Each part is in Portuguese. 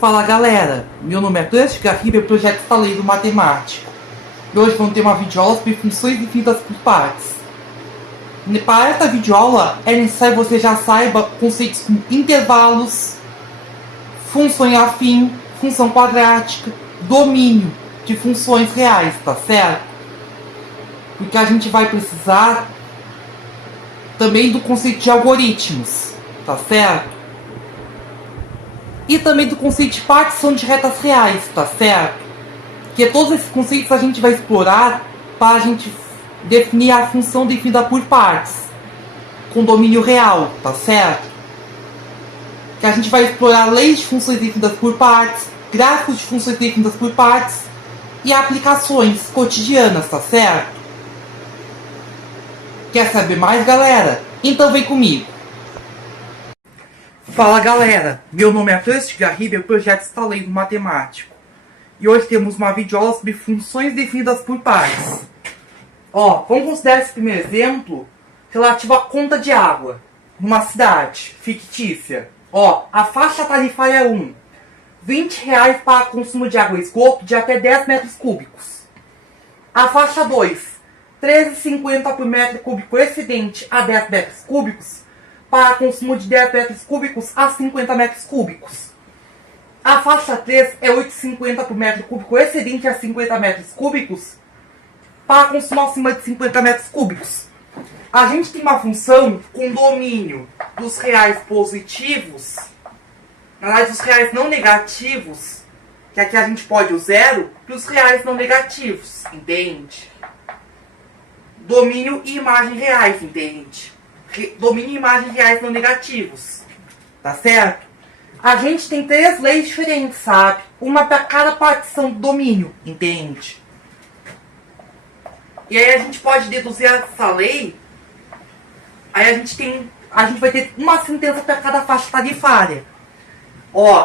Fala galera, meu nome é Cláudio Garriba, projeto Estaleiro Matemático. E hoje vamos ter uma videoaula sobre funções definidas por partes. Para esta videoaula é necessário que você já saiba conceitos como intervalos, função afim, função quadrática, domínio de funções reais, tá certo? Porque a gente vai precisar também do conceito de algoritmos, tá certo? E também do conceito de partição de retas reais, tá certo? Que todos esses conceitos a gente vai explorar para a gente definir a função definida por partes, com domínio real, tá certo? Que a gente vai explorar leis de funções definidas por partes, gráficos de funções definidas por partes e aplicações cotidianas, tá certo? Quer saber mais, galera? Então vem comigo! Fala galera, meu nome é Cláudio Garriba e o projeto Estaleiro Matemático. E hoje temos uma videoaula sobre funções definidas por partes. Vamos considerar esse primeiro exemplo relativo à conta de água numa cidade fictícia. A faixa tarifária é 1. R$20 para consumo de água e esgoto de até 10 metros cúbicos. A faixa 2, R$13,50 por metro cúbico excedente a 10 metros cúbicos para consumo de 10 metros cúbicos a 50 metros cúbicos. A faixa 3 é R$8,50 por metro cúbico excedente a 50 metros cúbicos para consumo acima de 50 metros cúbicos. A gente tem uma função com domínio dos reais positivos, na verdade dos reais não negativos, que aqui a gente pode o zero, para os reais não negativos, entende? Domínio e imagem reais, entende? Domínio e imagem reais não negativos, tá certo? A gente tem 3 leis diferentes, sabe? Uma para cada partição do domínio, entende? E aí a gente pode deduzir essa lei. Aí a gente vai ter uma sentença para cada faixa tarifária.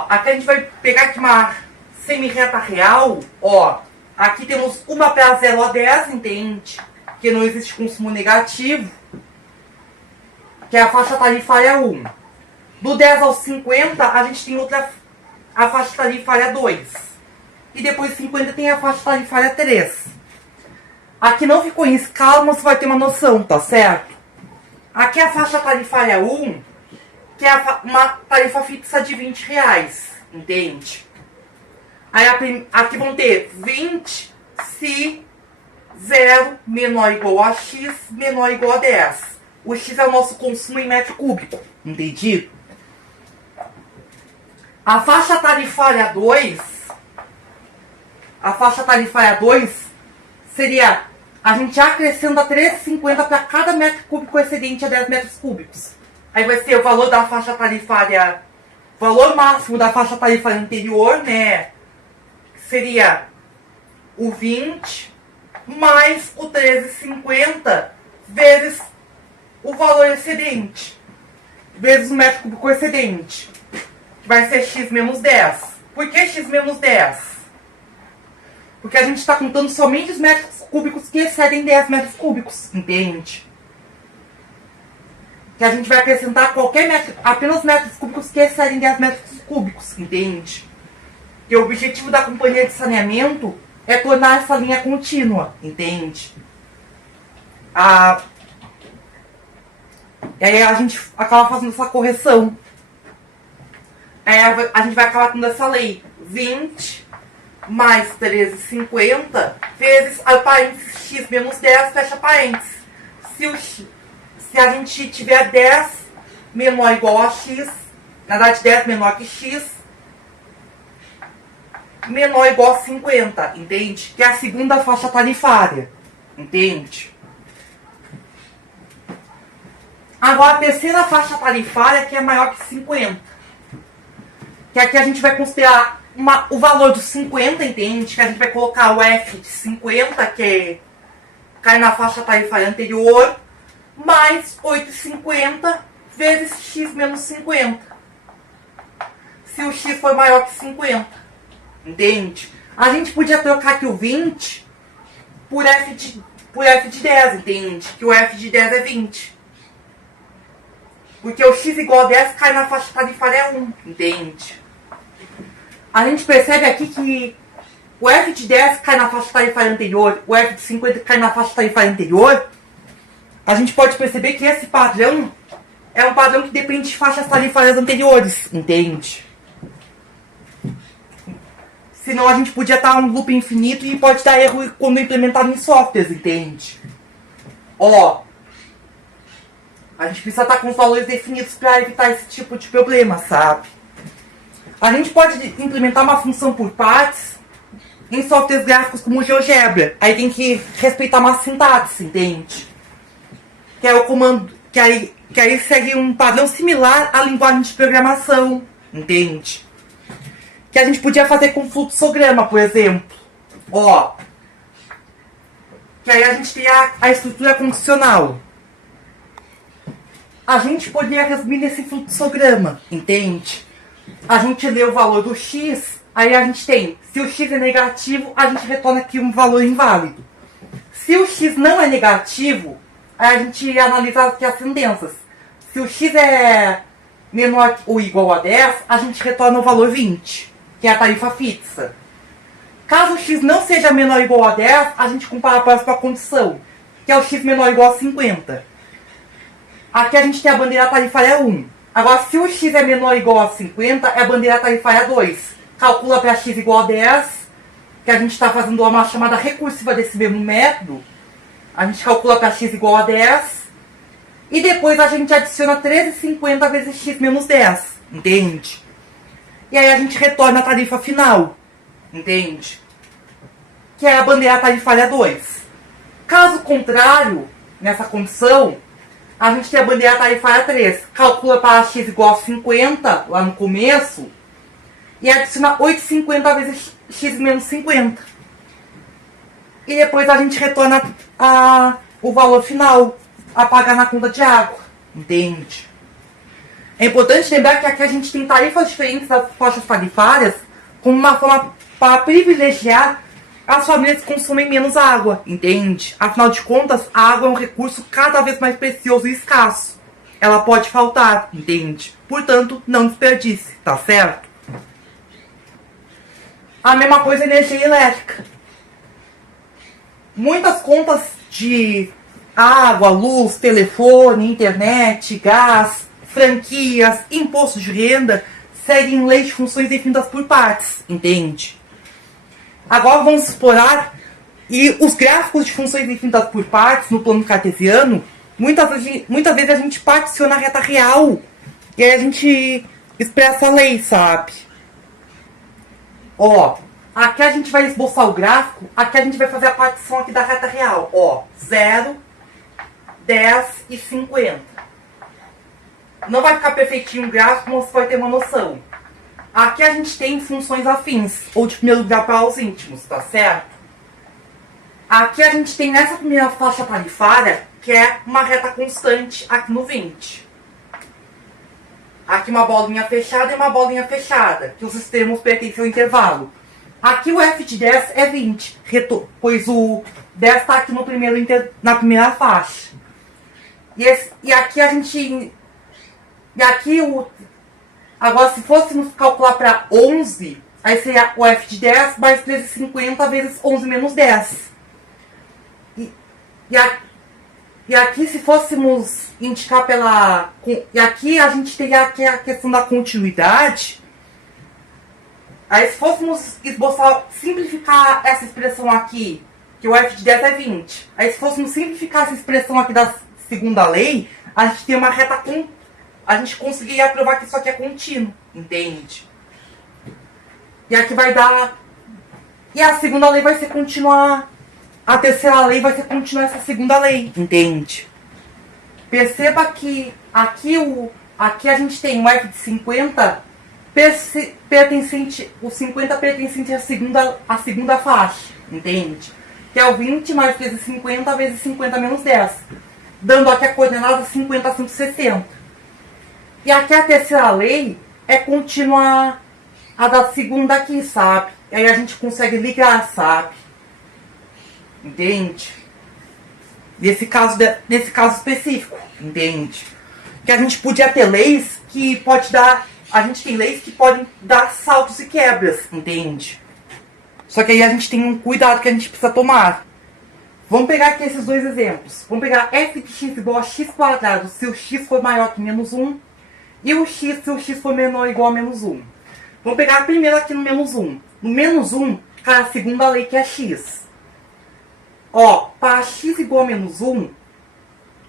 Aqui a gente vai pegar aqui uma semi-reta real. Aqui temos uma para 0 a 10, entende? Que não existe consumo negativo, que é a faixa tarifária 1. Do 10 ao 50, a gente tem a faixa tarifária 2. E depois de 50 tem a faixa tarifária 3. Aqui não ficou em escala, mas você vai ter uma noção, tá certo? Aqui é a faixa tarifária 1, que é uma tarifa fixa de R$20, entende? Aí aqui vão ter 20 se 0 menor ou igual a x menor ou igual a 10. O x é o nosso consumo em metro cúbico, entendido? A faixa tarifária 2, seria, a gente acrescenta R$3,50 para cada metro cúbico excedente a 10 metros cúbicos. Aí vai ser o valor da faixa tarifária, valor máximo da faixa tarifária anterior, né? Seria o 20 mais o R$13,50 vezes o valor excedente, vezes o metro cúbico excedente. Vai ser x menos 10. Por que x menos 10? Porque a gente está contando somente os metros cúbicos que excedem 10 metros cúbicos, entende? Que a gente vai acrescentar apenas metros cúbicos que excedem 10 metros cúbicos, entende? E o objetivo da companhia de saneamento é tornar essa linha contínua, entende? E aí a gente acaba fazendo essa correção. Aí a gente vai acabar tendo essa lei. 20 mais 13,50 vezes a parênteses x menos 10, fecha parênteses. Se a gente tiver 10 menor ou igual a x, na verdade 10 menor que x, menor ou igual a 50, entende? Que é a segunda faixa tarifária, entende? Agora a terceira faixa tarifária, que é maior que 50. Que aqui a gente vai considerar o valor dos 50, entende? Que a gente vai colocar o f de 50, que cai na faixa tarifária anterior, mais 8,50 vezes x menos 50. Se o x for maior que 50, entende? A gente podia trocar aqui o 20 por f de 10, entende? Que o f de 10 é 20. Porque o x igual a 10 cai na faixa tarifária 1, entende? a gente percebe aqui que o F de 10 cai na faixa tarifária anterior, o F de 50 cai na faixa tarifária anterior. A gente pode perceber que esse padrão é um padrão que depende de faixas tarifárias anteriores, entende? Senão a gente podia estar um loop infinito e pode dar erro quando implementado em softwares, entende? Ó, a gente precisa estar com os valores definidos para evitar esse tipo de problema, sabe? A gente pode implementar uma função por partes em softwares gráficos como o GeoGebra. Aí tem que respeitar uma sintaxe, entende? Que é o comando, que aí segue um padrão similar à linguagem de programação, entende? Que a gente podia fazer com fluxograma, por exemplo. Ó, que aí a gente tem a estrutura funcional. A gente poderia resumir nesse fluxograma, entende? A gente lê o valor do x, aí a gente tem, se o x é negativo, a gente retorna aqui um valor inválido. Se o x não é negativo, aí a gente analisa aqui as sentenças. Se o x é menor ou igual a 10, a gente retorna o valor 20, que é a tarifa fixa. Caso o x não seja menor ou igual a 10, a gente compara a próxima condição, que é o x menor ou igual a 50. Aqui a gente tem a bandeira tarifária 1. Agora, se o x é menor ou igual a 50, é a bandeira tarifária 2. Calcula para x igual a 10, que a gente está fazendo uma chamada recursiva desse mesmo método. A gente calcula para x igual a 10. E depois a gente adiciona 13,50 vezes x menos 10. Entende? E aí a gente retorna a tarifa final. Entende? Que é a bandeira tarifária 2. Caso contrário, nessa condição, a gente tem a bandeira tarifária 3. Calcula para x igual a 50, lá no começo, e adiciona 8,50 vezes x menos 50. E depois a gente retorna o valor final a pagar na conta de água. Entende? É importante lembrar que aqui a gente tem tarifas diferentes das faixas tarifárias como uma forma para privilegiar as famílias que consomem menos água, entende? Afinal de contas, a água é um recurso cada vez mais precioso e escasso. Ela pode faltar, entende? Portanto, não desperdice, tá certo? A mesma coisa é energia elétrica. Muitas contas de água, luz, telefone, internet, gás, franquias, imposto de renda seguem leis de funções definidas por partes, entende? Agora vamos explorar, e os gráficos de funções definidas por partes no plano cartesiano, muitas vezes a gente particiona a reta real, e aí a gente expressa a lei, sabe? Ó, aqui a gente vai esboçar o gráfico, aqui a gente vai fazer a partição aqui da reta real, ó, 0, 10 e 50. Não vai ficar perfeitinho o gráfico, mas você vai ter uma noção. Aqui a gente tem funções afins, ou de primeiro grau para os íntimos, tá certo? Aqui a gente tem nessa primeira faixa tarifária, que é uma reta constante aqui no 20. Aqui uma bolinha fechada e uma bolinha fechada, que os extremos pertencem ao intervalo. Aqui o F de 10 é 20, pois o 10 está aqui no na primeira faixa. E aqui a gente... E aqui agora, se fôssemos calcular para 11, aí seria o F de 10 mais 13,50 vezes 11 menos 10. E aqui, se fôssemos indicar pela... E aqui a gente teria aqui a questão da continuidade. Aí, se fôssemos esboçar, simplificar essa expressão aqui, que o F de 10 é 20. Aí, se fôssemos simplificar essa expressão aqui da segunda lei, a gente tem uma reta a gente conseguiria provar que isso aqui é contínuo, entende? E aqui vai dar... E a segunda lei vai ser continuar... A terceira lei vai ser continuar essa segunda lei, entende? Perceba que aqui a gente tem o F de 50 pertencente... O 50 pertencente à segunda faixa, entende? Que é o 20 mais vezes 50 vezes 50 menos 10. Dando aqui a coordenada 50 a 160. E aqui a terceira lei é continuar a da segunda aqui, sabe? E aí a gente consegue ligar, sabe? Entende? Nesse caso específico, entende? Que a gente podia ter leis que pode dar a gente tem leis que podem dar saltos e quebras, entende? Só que aí a gente tem um cuidado que a gente precisa tomar. Vamos pegar aqui esses dois exemplos. Vamos pegar f de x igual a x quadrado se o x for maior que menos 1. E o x se o x for menor ou igual a menos 1. Vamos pegar primeiro aqui no menos 1. No menos 1, cai a segunda lei que é x. Ó, para x igual a menos 1,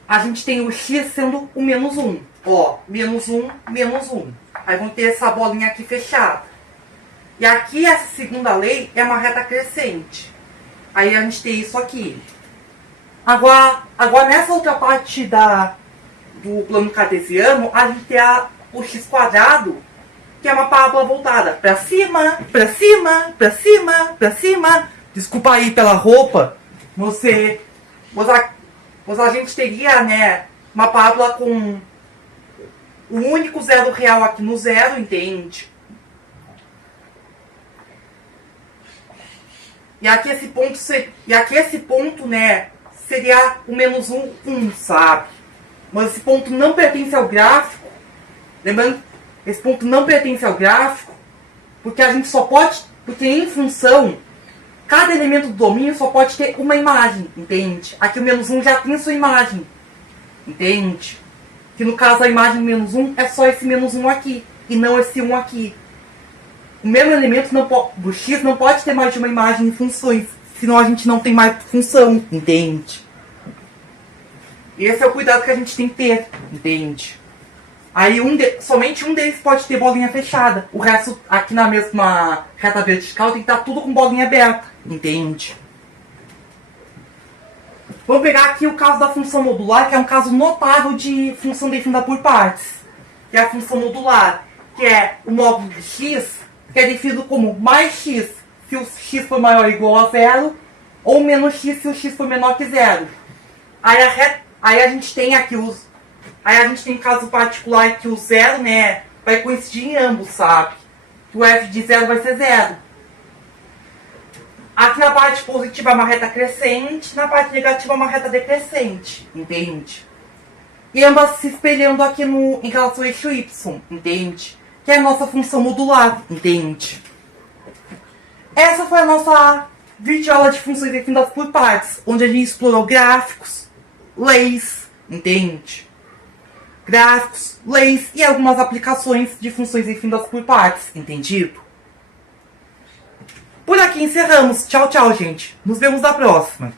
a gente tem o x sendo o menos 1. Ó, menos 1, menos 1. Aí vamos ter essa bolinha aqui fechada. E aqui essa segunda lei é uma reta crescente. Aí a gente tem isso aqui. Agora nessa outra parte do plano cartesiano, a gente tem o x quadrado, que é uma parábola voltada para cima, para cima, para cima, para cima. Desculpa aí pela roupa. A gente teria, né, uma parábola com o único zero real aqui no zero, entende? E aqui esse ponto, né, seria o menos 1, 1, sabe? Mas esse ponto não pertence ao gráfico. Lembrando, esse ponto não pertence ao gráfico, porque a gente só pode, porque em função, cada elemento do domínio só pode ter uma imagem, entende? Aqui o menos 1 já tem sua imagem, entende? Que no caso a imagem menos 1 é só esse menos 1 aqui, e não esse 1 aqui. O mesmo elemento do x não pode ter mais de uma imagem em funções, senão a gente não tem mais função, entende? Esse é o cuidado que a gente tem que ter, entende? Aí somente um deles pode ter bolinha fechada. O resto, aqui na mesma reta vertical, tem que estar tudo com bolinha aberta, entende? Vamos pegar aqui o caso da função modular, que é um caso notável de função definida por partes. Que é a função modular, que é o módulo de x, que é definido como mais x se o x for maior ou igual a zero, ou menos x se o x for menor que zero. Aí a gente tem aqui Aí a gente tem caso particular que o zero, né, vai coincidir em ambos, sabe? Que o f de zero vai ser zero. Aqui na parte positiva é uma reta crescente, na parte negativa é uma reta decrescente, entende? E ambas se espelhando aqui em relação ao eixo y, entende? Que é a nossa função modular, entende? Essa foi a nossa videoaula de funções definidas por partes, onde a gente explorou gráficos, leis, entende? Gráficos, leis e algumas aplicações de funções definidas por partes, entendido? Por aqui encerramos. Tchau, tchau, gente. Nos vemos na próxima.